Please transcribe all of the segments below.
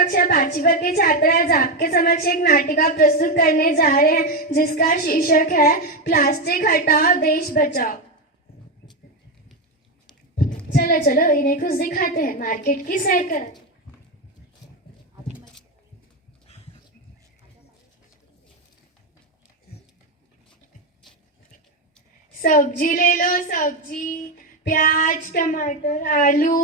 कक्षा 5वीं वर्ग के छात्र आज आपके समक्ष एक नाटिका प्रस्तुत करने जा रहे हैं जिसका शीर्षक है प्लास्टिक हटाओ देश बचाओ। चलो चलो इन्हें कुछ दिखाते हैं, मार्केट की सैर करें। सब्जी ले लो, सब्जी, प्याज, टमाटर, आलू।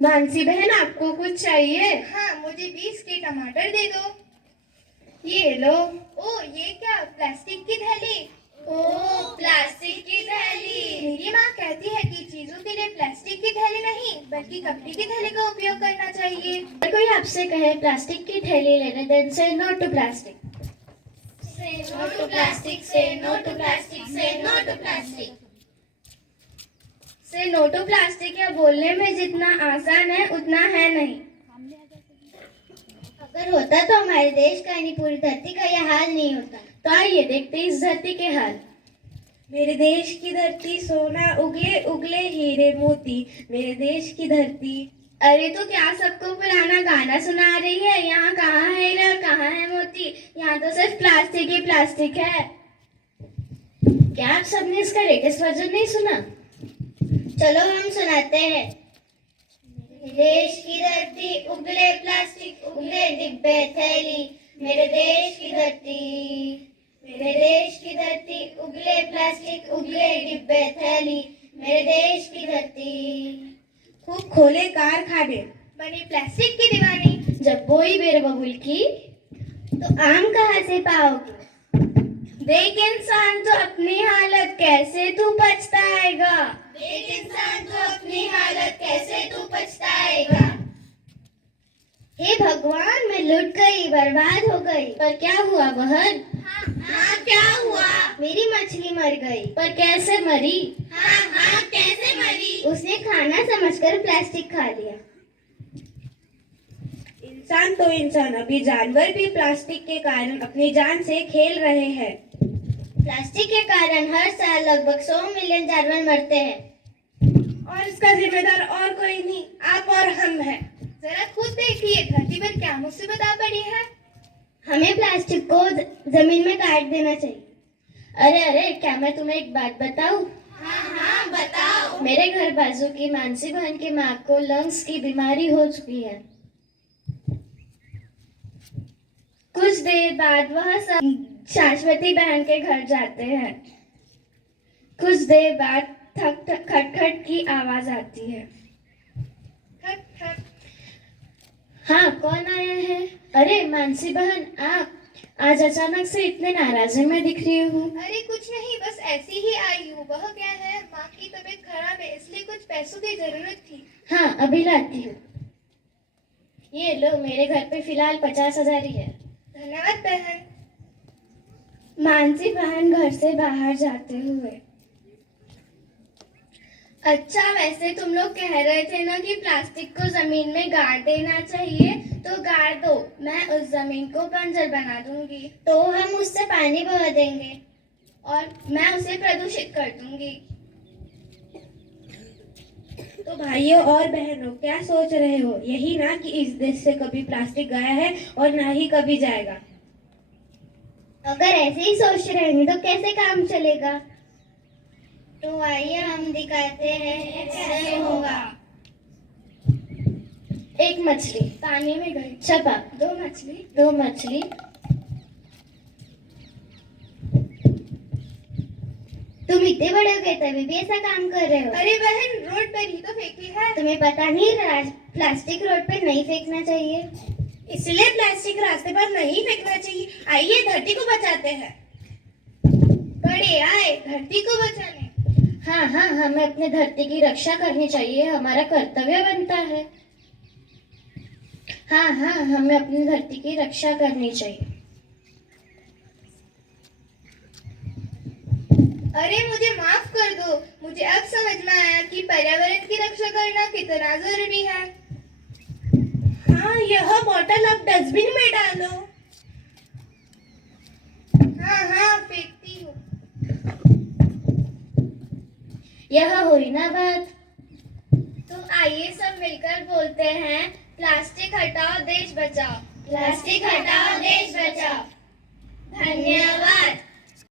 मानसी बहन आपको कुछ चाहिए? हाँ, मुझे 20 के टमाटर दे दो। ये लो। ओ, ये क्या, प्लास्टिक की थैली? ओह, प्लास्टिक की थैली। मेरी माँ कहती है कि चीजों के लिए प्लास्टिक की थैली नहीं बल्कि कपड़े की थैली का उपयोग करना चाहिए। अगर कोई आपसे कहे प्लास्टिक की थैली लेने, देन से no to plastic. Say no to plastic, say no to plastic, say no to plastic. से नो टू प्लास्टिक या बोलने में जितना आसान है उतना है नहीं। अगर होता तो हमारे देश का यानी पूरी धरती का यह हाल नहीं होता। तो आइए देखते हैं इस धरती के हाल। मेरे देश की धरती सोना उगले उगले हीरे मोती, मेरे देश की धरती। अरे तो क्या सबको पुराना गाना सुना रही है? यहाँ कहाँ है हीरे और कहाँ है मोती? यहाँ तो सिर्फ प्लास्टिक ही प्लास्टिक है। क्या आप सबने इसका लेटेस्ट वर्जन नहीं सुना? चलो हम सुनाते हैं। मेरे देश की धरती उगले प्लास्टिक उगले डिब्बे थैली, मेरे देश की धरती, मेरे देश की धरती उगले प्लास्टिक उगले डिब्बे थैली, मेरे देश की धरती। खूब खोले कारखाने, बनी प्लास्टिक की दीवानी। जब बोई बेर बबुल की तो आम कहाँ से पाओगे? देख इंसान तो अपनी हालत कैसे तू पछताएगा। देख इंसान तो अपनी हालत कैसे तू पछताएगा। हे भगवान, मैं लुट गई, बर्बाद हो गई। पर क्या हुआ बहन? हाँ, क्या हुआ? मेरी मछली मर गई। पर कैसे मरी? हाँ, कैसे मरी? उसने खाना समझकर प्लास्टिक खा लिया। इंसान तो इंसान, अभी जानवर भी प्लास्टिक के कारण अपनी जान से खेल रहे हैं। प्लास्टिक के कारण हर साल लगभग 100 मिलियन जानवर मरते हैं। और इसका जिम्मेदार और कोई नहीं, आप और हम हैं। जरा खुद देखिए, धरती पर क्या मुसीबत आ पड़ी है। हमें प्लास्टिक को जमीन में काट देना चाहिए। अरे अरे, क्या मैं तुम्हें एक बात बताऊं? हाँ, बताओ। मेरे घर बाजू की मानसी बहन की माँ को लंग्स की बीमारी हो चुकी है। कुछ देर बाद वह सब शाश्वती बहन के घर जाते हैं। कुछ देर बाद थक थक खटखट की आवाज आती है। ठक ठक। हाँ, कौन आया है? अरे मानसी बहन, आप आज अचानक से इतने नाराज में दिख रही हूँ। अरे कुछ नहीं, बस ऐसी ही आई हूँ। वह क्या है, माँ की तबीयत खराब है, इसलिए कुछ पैसों की जरूरत थी। हाँ, अभी लाती हूँ। ये लो, मेरे घर पे फिलहाल 50,000 ही है। धन्यवाद बहन। मानसी बहन घर से बाहर जाते हुए। अच्छा, वैसे तुम लोग कह रहे थे ना कि प्लास्टिक को जमीन में गाड़ देना चाहिए, तो गाड़ दो, मैं उस जमीन को बंजर बना दूंगी। तो हम उससे पानी बहा देंगे और मैं उसे प्रदूषित कर दूंगी। तो भाइयों और बहनों, क्या सोच रहे हो? यही ना कि इस देश से कभी प्लास्टिक गया है और ना ही कभी जाएगा। अगर ऐसे ही सोच रहेंगे तो कैसे काम चलेगा? तो आइए हम दिखाते हैं कैसे होगा। एक मछली पानी में गई, छपा। दो मछली। तुम इतने बड़े हो गए तभी भी ऐसा काम कर रहे हो? अरे बहन, रोड पर ही तो फेंकी है। तुम्हें पता नहीं प्लास्टिक रोड पर नहीं फेंकना चाहिए? इसलिए प्लास्टिक रास्ते पर नहीं फेंकना चाहिए। आइए धरती को बचाते हैं। बड़े आए धरती को बचाने। हाँ, हमें अपने धरती की रक्षा करनी चाहिए, हमारा कर्तव्य बनता है। हाँ, हमें अपनी धरती की रक्षा करनी चाहिए। अरे मुझे माफ कर दो, मुझे अब समझ में आया कि पर्यावरण की रक्षा करना कितना जरूरी है। हाँ, यह बोतल अब डस्टबिन में डालो। हाँ, फेंकती हूँ। यह हुई ना बात। तो आइए सब मिलकर बोलते हैं, प्लास्टिक हटाओ देश बचाओ। प्लास्टिक हटाओ देश बचाओ। धन्यवाद।